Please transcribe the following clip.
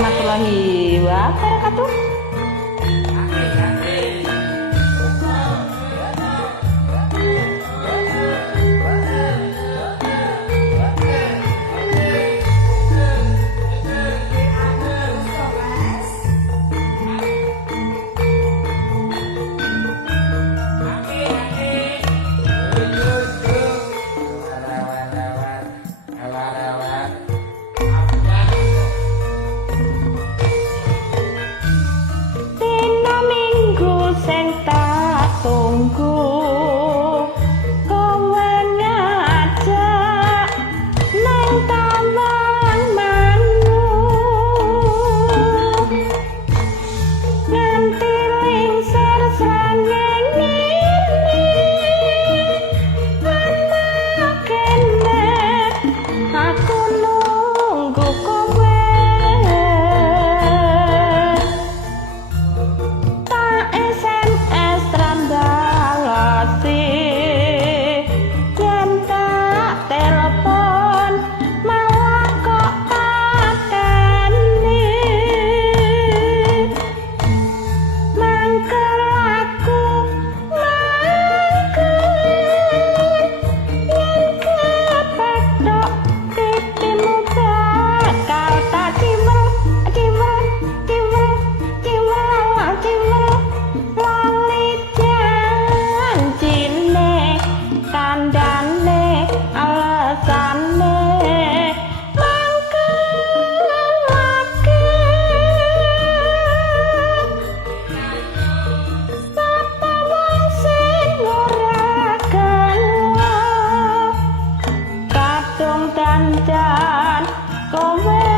warahmatullahi wabarakatuh. Dina minggu sing tak tunggu kowe ngajak nang taman mangu nganti lingsir srengenge ana kene aku nunggu kowe tak SMS trandalasi yen tak telepon malah kok pateni mangkel aku mangkel yen kepethuk titimu bakal tak cimel lali janjine kandhane alasane mangkelake sapa wong sing ora kenal kadung dandan kowe